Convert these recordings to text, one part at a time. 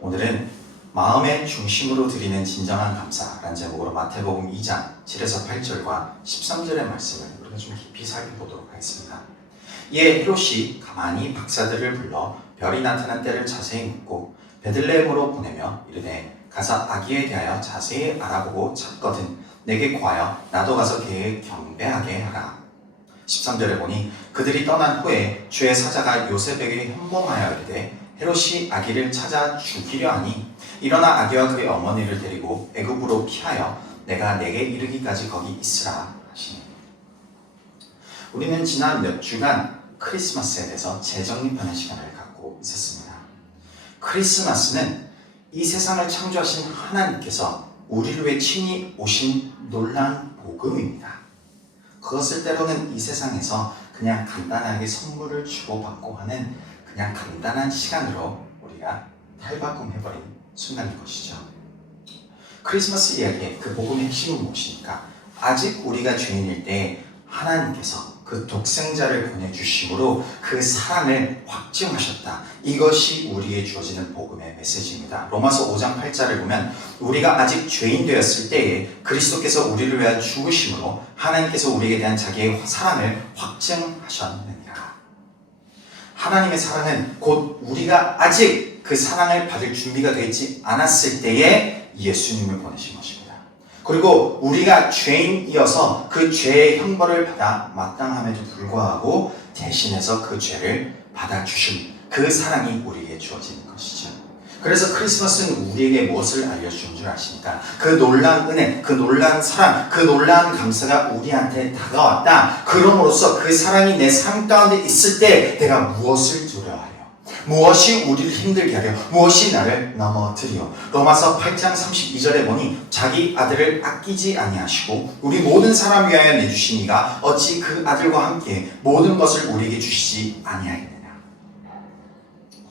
오늘은 마음의 중심으로 드리는 진정한 감사라는 제목으로 마태복음 2장 7에서 8절과 13절의 말씀을 우리가 좀 깊이 살펴보도록 하겠습니다. 이에 헤롯이 가만히 박사들을 불러 별이 나타난 때를 자세히 묻고 베들레헴으로 보내며 이르되 가서 아기에 대하여 자세히 알아보고 찾거든 내게 구하여 나도 가서 그에게 경배하게 하라. 13절에 보니 그들이 떠난 후에 주의 사자가 요셉에게 현몽하여 이르되 헤롯이 아기를 찾아 죽이려 하니 일어나 아기와 그의 어머니를 데리고 애굽으로 피하여 내가 내게 이르기까지 거기 있으라 하시니. 우리는 지난 몇 주간 크리스마스에 대해서 재정립하는 시간을 갖고 있었습니다. 크리스마스는 이 세상을 창조하신 하나님께서 우리를 위해 친히 오신 놀라운 복음입니다. 그것을 때로는 이 세상에서 그냥 간단하게 선물을 주고받고 하는 그냥 간단한 시간으로 우리가 탈바꿈해버린 순간인 것이죠. 크리스마스 이야기의 그 복음의 핵심은 무엇입니까? 아직 우리가 죄인일 때 하나님께서 그 독생자를 보내주심으로 그 사랑을 확증하셨다. 이것이 우리에게 주어지는 복음의 메시지입니다. 로마서 5장 8절을 보면 우리가 아직 죄인 되었을 때에 그리스도께서 우리를 위하여 죽으심으로 하나님께서 우리에게 대한 자기의 사랑을 확증하셨느니라. 하나님의 사랑은 곧 우리가 아직 그 사랑을 받을 준비가 되지 않았을 때에 예수님을 보내신 것입니다. 그리고 우리가 죄인이어서 그 죄의 형벌을 받아 마땅함에도 불구하고 대신해서 그 죄를 받아주신 그 사랑이 우리에게 주어지는 것이죠. 그래서 크리스마스는 우리에게 무엇을 알려주는 줄 아십니까? 그 놀라운 은혜, 그 놀라운 사랑, 그 놀라운 감사가 우리한테 다가왔다. 그럼으로써 그 사랑이 내 삶 가운데 있을 때 내가 무엇을 두려워하려? 무엇이 우리를 힘들게 하려? 무엇이 나를 넘어뜨려? 로마서 8장 32절에 보니 자기 아들을 아끼지 아니하시고 우리 모든 사람 위하여 내주신 이가 어찌 그 아들과 함께 모든 것을 우리에게 주시지 아니하였느냐.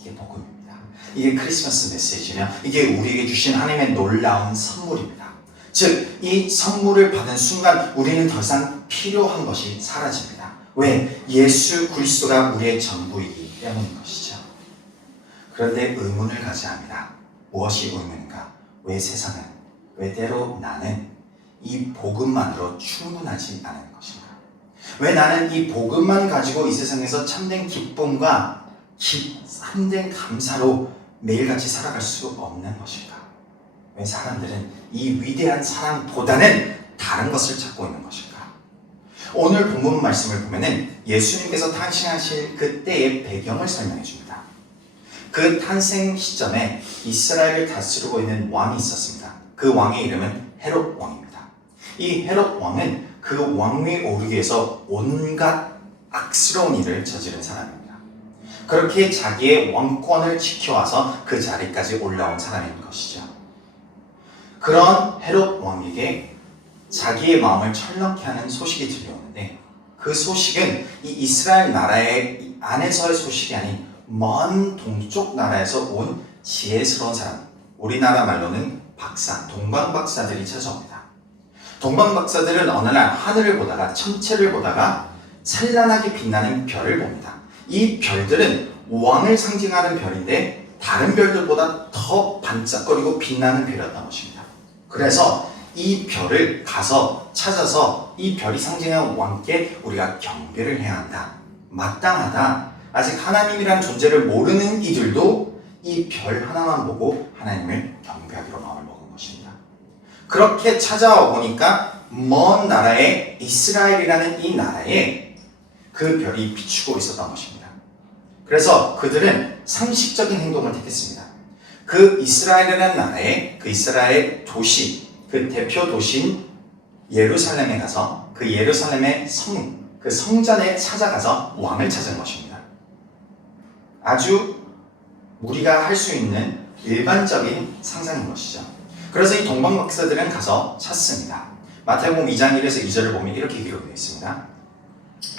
이게 복음입니다. 이게 크리스마스 메시지며 이게 우리에게 주신 하나님의 놀라운 선물입니다. 즉, 이 선물을 받은 순간 우리는 더 이상 필요한 것이 사라집니다. 왜? 예수 그리스도가 우리의 전부이기 때문인 것이죠. 그런데 의문을 가져야 합니다. 무엇이 의문인가? 왜 세상은, 왜 때로 나는 이 복음만으로 충분하지 않은 것인가? 왜 나는 이 복음만 가지고 이 세상에서 참된 기쁨과 참된 감사로 매일같이 살아갈 수 없는 것일까? 왜 사람들은 이 위대한 사랑보다는 다른 것을 찾고 있는 것일까? 오늘 본문 말씀을 보면은 예수님께서 탄생하실 그때의 배경을 설명해 줍니다. 그 탄생 시점에 이스라엘을 다스리고 있는 왕이 있었습니다. 그 왕의 이름은 헤롯 왕입니다. 이 헤롯 왕은 그 왕위에 오르기 위해서 온갖 악스러운 일을 저지른 사람입니다. 그렇게 자기의 왕권을 지켜와서 그 자리까지 올라온 사람인 것이죠. 그런 헤롯 왕에게 자기의 마음을 철렁케 하는 소식이 들려오는데 그 소식은 이 이스라엘 나라의 안에서의 소식이 아닌 먼 동쪽 나라에서 온 지혜스러운 사람, 우리나라 말로는 박사, 동방박사들이 찾아옵니다. 동방박사들은 어느 날 하늘을 보다가 천체를 보다가 찬란하게 빛나는 별을 봅니다. 이 별들은 왕을 상징하는 별인데 다른 별들보다 더 반짝거리고 빛나는 별이었던 것입니다. 그래서 이 별을 가서 찾아서 이 별이 상징하는 왕께 우리가 경배를 해야 한다. 마땅하다. 아직 하나님이란 존재를 모르는 이들도 이 별 하나만 보고 하나님을 경배하기로 마음을 먹은 것입니다. 그렇게 찾아와 보니까 먼 나라의 이스라엘이라는 이 나라에 그 별이 비추고 있었던 것입니다. 그래서 그들은 상식적인 행동을 택했습니다. 그 이스라엘이라는 나라의 그 이스라엘 도시, 그 대표 도시인 예루살렘에 가서 그 예루살렘의 그 성전에 찾아가서 왕을 찾은 것입니다. 아주 우리가 할 수 있는 일반적인 상상인 것이죠. 그래서 이 동방박사들은 가서 찾습니다. 마태복음 2장 1에서 2절을 보면 이렇게 기록되어 있습니다.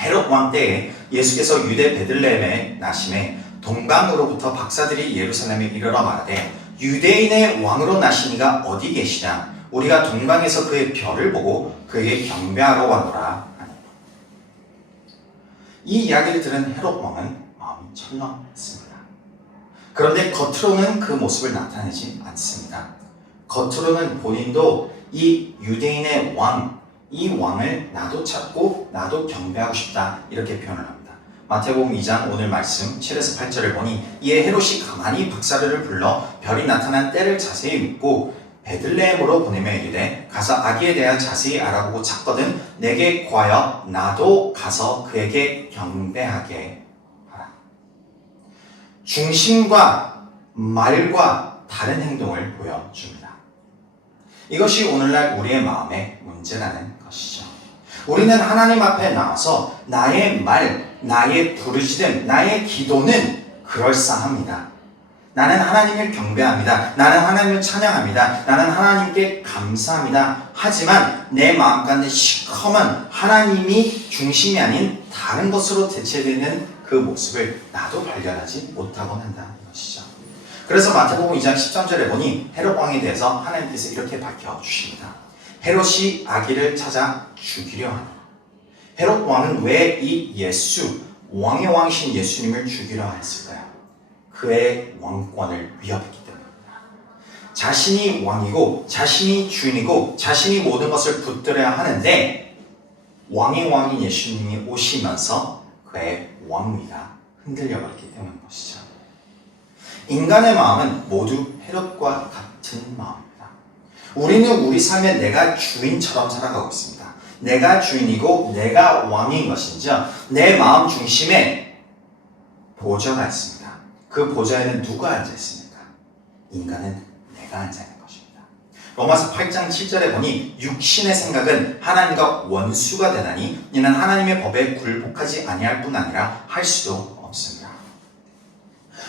헤롯 왕 때에 예수께서 유대 베들레헴에 나심에 동방으로부터 박사들이 예루살렘에 이르러 말하되 유대인의 왕으로 나시니가 어디 계시냐? 우리가 동방에서 그의 별을 보고 그에게 경배하러 왔노라 하니. 이 이야기를 들은 헤롯 왕은 마음이 철렁했습니다. 그런데 겉으로는 그 모습을 나타내지 않습니다. 겉으로는 본인도 이 유대인의 왕, 이 왕을 나도 찾고 나도 경배하고 싶다 이렇게 표현을 합니다. 마태복음 2장 오늘 말씀 7에서 8절을 보니 이에 헤롯이 가만히 박사들을 불러 별이 나타난 때를 자세히 묻고 베들레헴으로 보내며 이르되 가서 아기에 대한 자세히 알아보고 찾거든 내게 구하여 나도 가서 그에게 경배하게 하라. 중심과 말과 다른 행동을 보여줍니다. 이것이 오늘날 우리의 마음의 문제라는 것이죠. 우리는 하나님 앞에 나와서 나의 말, 나의 부르짖음, 나의 기도는 그럴싸합니다. 나는 하나님을 경배합니다. 나는 하나님을 찬양합니다. 나는 하나님께 감사합니다. 하지만 내 마음 가운데 시커먼 하나님이 중심이 아닌 다른 것으로 대체되는 그 모습을 나도 발견하지 못하곤 한다는 것이죠. 그래서 마태복음 2장 13절에 보니 헤롯 왕에 대해서 하나님께서 이렇게 밝혀주십니다. 헤롯이 아기를 찾아 죽이려 하노라. 헤롯 왕은 왜 이 예수, 왕의 왕이신 예수님을 죽이려 했을까요? 그의 왕권을 위협했기 때문입니다. 자신이 왕이고 자신이 주인이고 자신이 모든 것을 붙들어야 하는데 왕의 왕인 예수님이 오시면서 그의 왕위가 흔들려버렸기 때문인 것이죠. 인간의 마음은 모두 헤롯과 같은 마음입니다. 우리는 우리 삶에 내가 주인처럼 살아가고 있습니다. 내가 주인이고 내가 왕인 것인지요. 내 마음 중심에 보좌가 있습니다. 그 보좌에는 누가 앉아 있습니까? 인간은 내가 앉아 있는 것입니다. 로마서 8장 7절에 보니 육신의 생각은 하나님과 원수가 되나니 이는 하나님의 법에 굴복하지 아니할 뿐 아니라 할 수도 없습니다.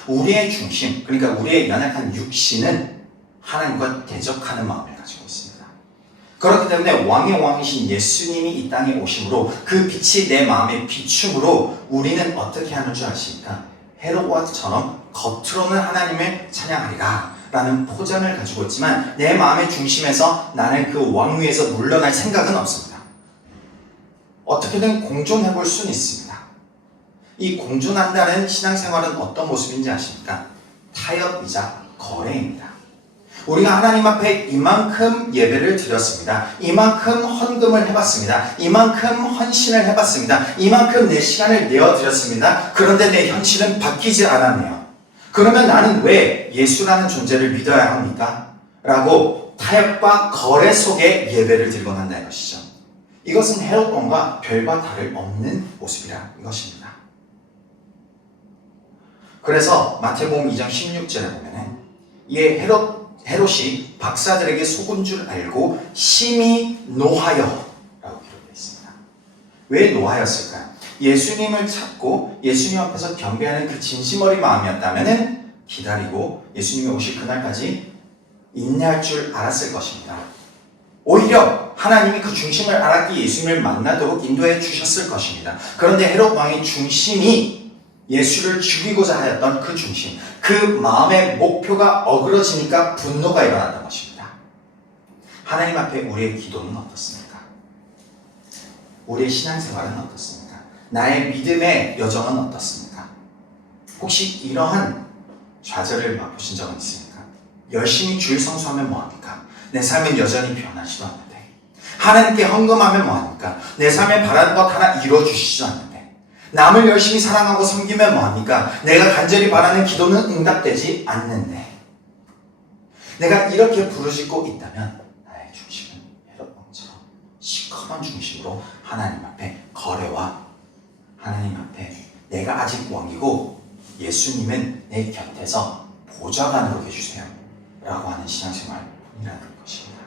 우리의 중심, 그러니까 우리의 연약한 육신은 하나님과 대적하는 마음을 가지고 있습니다. 그렇기 때문에 왕의 왕이신 예수님이 이 땅에 오심으로 그 빛이 내 마음에 비춤으로 우리는 어떻게 하는 줄 아십니까? 헤롯처럼 겉으로는 하나님을 찬양하리라 라는 포장을 가지고 있지만 내 마음의 중심에서 나는 그 왕위에서 물러날 생각은 없습니다. 어떻게든 공존해 볼 수는 있습니다. 이 공존한다는 신앙생활은 어떤 모습인지 아십니까? 타협이자 거래입니다. 우리가 하나님 앞에 이만큼 예배를 드렸습니다. 이만큼 헌금을 해봤습니다. 이만큼 헌신을 해봤습니다. 이만큼 내 시간을 내어드렸습니다. 그런데 내 현실은 바뀌지 않았네요. 그러면 나는 왜 예수라는 존재를 믿어야 합니까? 라고 타협과 거래 속에 예배를 드리곤 한다는 것이죠. 이것은 헤롯 왕과 별과 다를 없는 모습이라는 것입니다. 그래서 마태복음 2장 16절에 보면은 이 헤롯이 박사들에게 속은 줄 알고 심히 노하여 라고 기록되어 있습니다. 왜 노하였을까요? 예수님을 찾고 예수님 앞에서 경배하는 그 진심 어린 마음이었다면 기다리고 예수님이 오실 그날까지 인내할 줄 알았을 것입니다. 오히려 하나님이 그 중심을 알았기에 예수님을 만나도록 인도해 주셨을 것입니다. 그런데 헤롯 왕의 중심이 예수를 죽이고자 하였던 그 중심, 그 마음의 목표가 어그러지니까 분노가 일어났던 것입니다. 하나님 앞에 우리의 기도는 어떻습니까? 우리의 신앙생활은 어떻습니까? 나의 믿음의 여정은 어떻습니까? 혹시 이러한 좌절을 맛보신 적은 있습니까? 열심히 주일 성수하면 뭐합니까? 내 삶은 여전히 변하지도 않는데, 하나님께 헌금하면 뭐합니까? 내 삶에 바라는 것 하나 이루어주시지도 않는데, 남을 열심히 사랑하고 섬기면 뭐합니까? 내가 간절히 바라는 기도는 응답되지 않는데, 내가 이렇게 부르짖고 있다면 나의 중심은 헤롯 왕처럼 시커먼 중심으로 하나님 앞에 거래와 하나님 앞에 내가 아직 왕이고 예수님은 내 곁에서 보좌관으로 해주세요 라고 하는 신앙생활이라는 것입니다.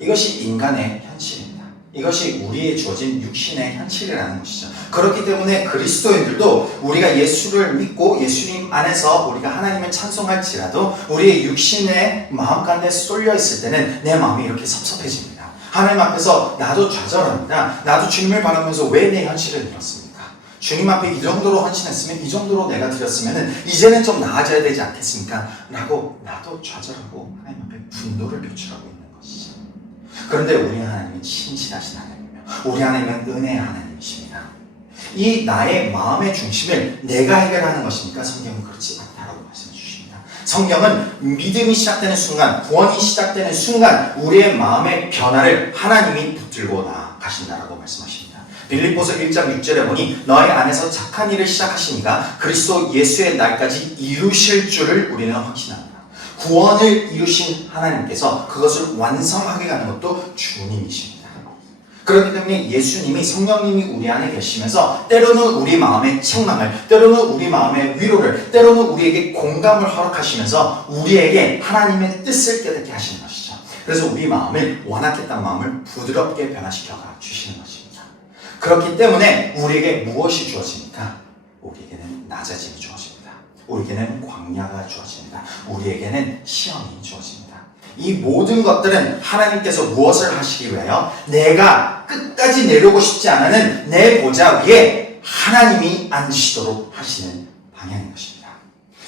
이것이 인간의 현실입니다. 이것이 우리의 주어진 육신의 현실이라는 것이죠. 그렇기 때문에 그리스도인들도 우리가 예수를 믿고 예수님 안에서 우리가 하나님을 찬송할지라도 우리의 육신의 마음 가운데 쏠려 있을 때는 내 마음이 이렇게 섭섭해집니다. 하나님 앞에서 나도 좌절합니다. 나도 주님을 바라면서 왜 내 현실을 이렇습니까? 주님 앞에 이 정도로 헌신했으면, 이 정도로 내가 드렸으면 이제는 좀 나아져야 되지 않겠습니까? 라고 나도 좌절하고 하나님 앞에 분노를 표출하고 있는 것이죠. 그런데 우리 하나님은 신실하신 하나님이며 우리 하나님은 은혜의 하나님이십니다. 이 나의 마음의 중심을 내가 해결하는 것이니까 성경은 그렇지 않다라고 말씀해 주십니다. 성경은 믿음이 시작되는 순간, 구원이 시작되는 순간 우리의 마음의 변화를 하나님이 붙들고 나아가신다라고 말씀하십니다. 빌립보서 1장 6절에 보니 너희 안에서 착한 일을 시작하시니가 그리스도 예수의 날까지 이루실 줄을 우리는 확신합니다. 구원을 이루신 하나님께서 그것을 완성하게 가는 것도 주님이십니다. 그렇기 때문에 예수님이, 성령님이 우리 안에 계시면서 때로는 우리 마음의 책망을, 때로는 우리 마음의 위로를, 때로는 우리에게 공감을 허락하시면서 우리에게 하나님의 뜻을 깨닫게 하시는 것이죠. 그래서 우리 마음을, 완악했던 마음을 부드럽게 변화시켜 주시는 것입니다. 그렇기 때문에 우리에게 무엇이 주어집니까? 우리에게는 낮아짐이 주어집니다. 우리에게는 광야가 주어집니다. 우리에게는 시험이 주어집니다. 이 모든 것들은 하나님께서 무엇을 하시기 위하여 내가 끝까지 내려오고 싶지 않은 내 보좌 위에 하나님이 앉으시도록 하시는 방향인 것입니다.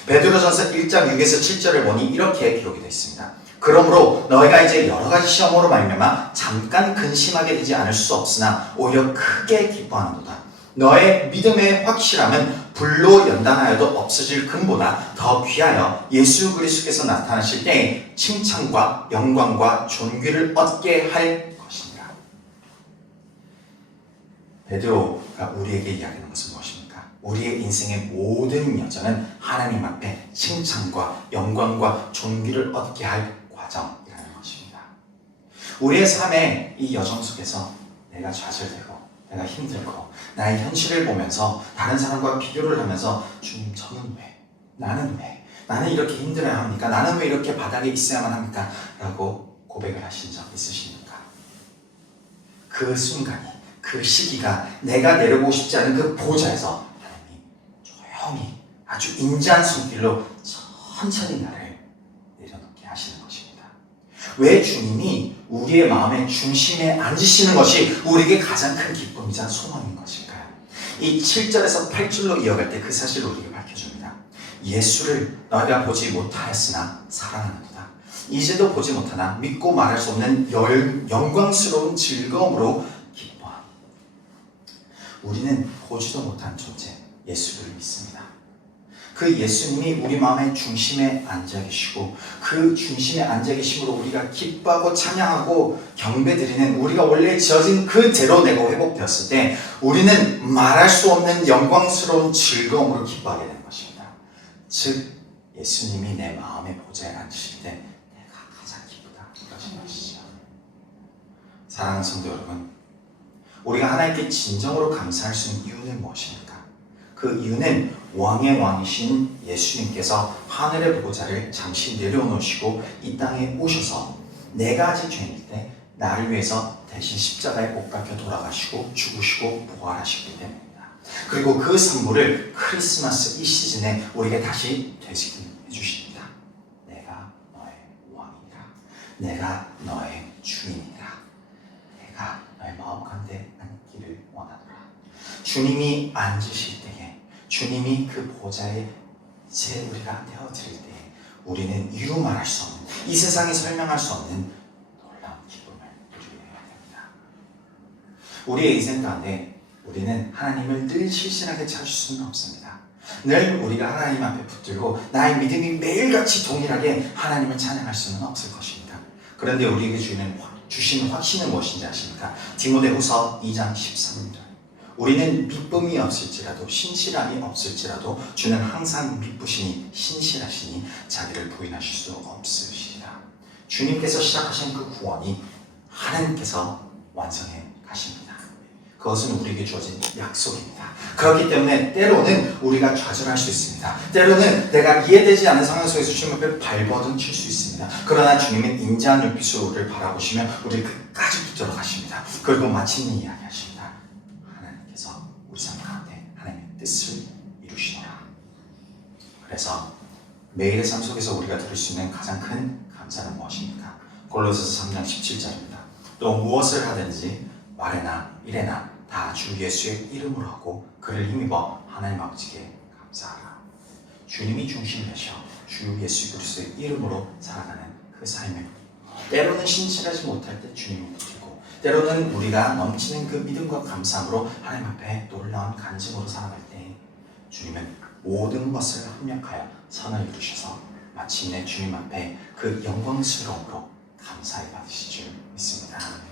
베드로전서 1장 6에서 7절을 보니 이렇게 기록이 되어 있습니다. 그러므로 너희가 이제 여러 가지 시험으로 말미암아 잠깐 근심하게 되지 않을 수 없으나 오히려 크게 기뻐하는도다. 너의 믿음의 확실함은 불로 연단하여도 없어질 금보다 더 귀하여 예수 그리스도께서 나타나실 때에 칭찬과 영광과 존귀를 얻게 할 것입니다. 베드로가 우리에게 이야기하는 것은 무엇입니까? 우리의 인생의 모든 여정은 하나님 앞에 칭찬과 영광과 존귀를 얻게 할 과정이라는 것입니다. 우리의 삶의 이 여정 속에서 내가 좌절되고 내가 힘들고 나의 현실을 보면서 다른 사람과 비교를 하면서 주님 저는 왜? 나는 왜? 나는 이렇게 힘들어야 합니까? 나는 왜 이렇게 바닥에 있어야만 합니까? 라고 고백을 하신 적 있으십니까? 그 순간이, 그 시기가 내가 내려보고 싶지 않은 그 보좌에서 하나님이 조용히 아주 인자한 손길로 천천히 나를 내려놓게 하시는 것입니다. 왜 주님이 우리의 마음의 중심에 앉으시는 것이 우리에게 가장 큰 기쁨이자 소망인 것일까요? 이 7절에서 8절로 이어갈 때 그 사실을 우리에게 밝혀줍니다. 예수를 너희가 보지 못하였으나 사랑하는도다. 이제도 보지 못하나 믿고 말할 수 없는 영광스러운 즐거움으로 기뻐함. 우리는 보지도 못한 존재 예수를 믿습니다. 그 예수님이 우리 마음의 중심에 앉아 계시고 그 중심에 앉아 계심으로 우리가 기뻐하고 찬양하고 경배드리는 우리가 원래 지어진 그대로 내가 회복되었을 때 우리는 말할 수 없는 영광스러운 즐거움으로 기뻐하게 되는 것입니다. 즉 예수님이 내 마음의 보좌에 앉으실 때 내가 가장 기쁘다 이것인 것이죠. 사랑하는 성도 여러분, 우리가 하나님께 진정으로 감사할 수 있는 이유는 무엇입니까? 그 이유는 왕의 왕이신 예수님께서 하늘의 보좌를 잠시 내려놓으시고 이 땅에 오셔서 내가 아직 죄인일 때 나를 위해서 대신 십자가에 못 박혀 돌아가시고 죽으시고 부활하시기 때문입니다. 그리고 그 선물을 크리스마스 이 시즌에 우리에게 다시 되새김해 주십니다. 내가 너의 왕이니라. 내가 너의 주인이니라. 내가 너의 마음 가운데 앉기를 원하노라. 주님이 앉으실 때에 주님이 그 보좌에 이제 우리가 내어드릴 때 우리는 이루 말할 수 없는, 이 세상에 설명할 수 없는 놀라운 기쁨을 누리게 됩니다. 우리의 인생 가운데 우리는 하나님을 늘 실신하게 찾을 수는 없습니다. 늘 우리가 하나님 앞에 붙들고 나의 믿음이 매일같이 동일하게 하나님을 찬양할 수는 없을 것입니다. 그런데 우리에게 주시는 확신은 무엇인지 아십니까? 디모데후서 2장 13절. 우리는 미쁨이 없을지라도 신실함이 없을지라도 주는 항상 미쁘시니 신실하시니 자기를 부인하실 수 없으시리라. 주님께서 시작하신 그 구원이 하나님께서 완성해 가십니다. 그것은 우리에게 주어진 약속입니다. 그렇기 때문에 때로는 우리가 좌절할 수 있습니다. 때로는 내가 이해되지 않는 상황 속에서 주님 앞에 발버둥 칠 수 있습니다. 그러나 주님은 인자한 눈빛으로 우리를 바라보시며 우리를 끝까지 붙들어 가십니다. 그리고 마침내 이야기하십니다. 하나님께서 우리 삶 가운데 하나님의 뜻을 이루시노라. 그래서 매일의 삶 속에서 우리가 들을 수 있는 가장 큰 감사는 무엇입니까? 골로새서 3장 17절입니다. 또 무엇을 하든지 말에나 일에나 다 주 예수의 이름으로 하고 그를 힘입어 하나님 아버지께 감사하라. 주님이 중심이셔 주 예수 그리스도의 이름으로 살아가는 그 삶을 때로는 신실하지 못할 때 주님을 붙들고 때로는 우리가 넘치는 그 믿음과 감사함으로 하나님 앞에 놀라운 간증으로 살아갈 때 주님은 모든 것을 합력하여 선을 이루셔서 마침내 주님 앞에 그 영광스러움으로 감사히 받으실 줄 믿습니다.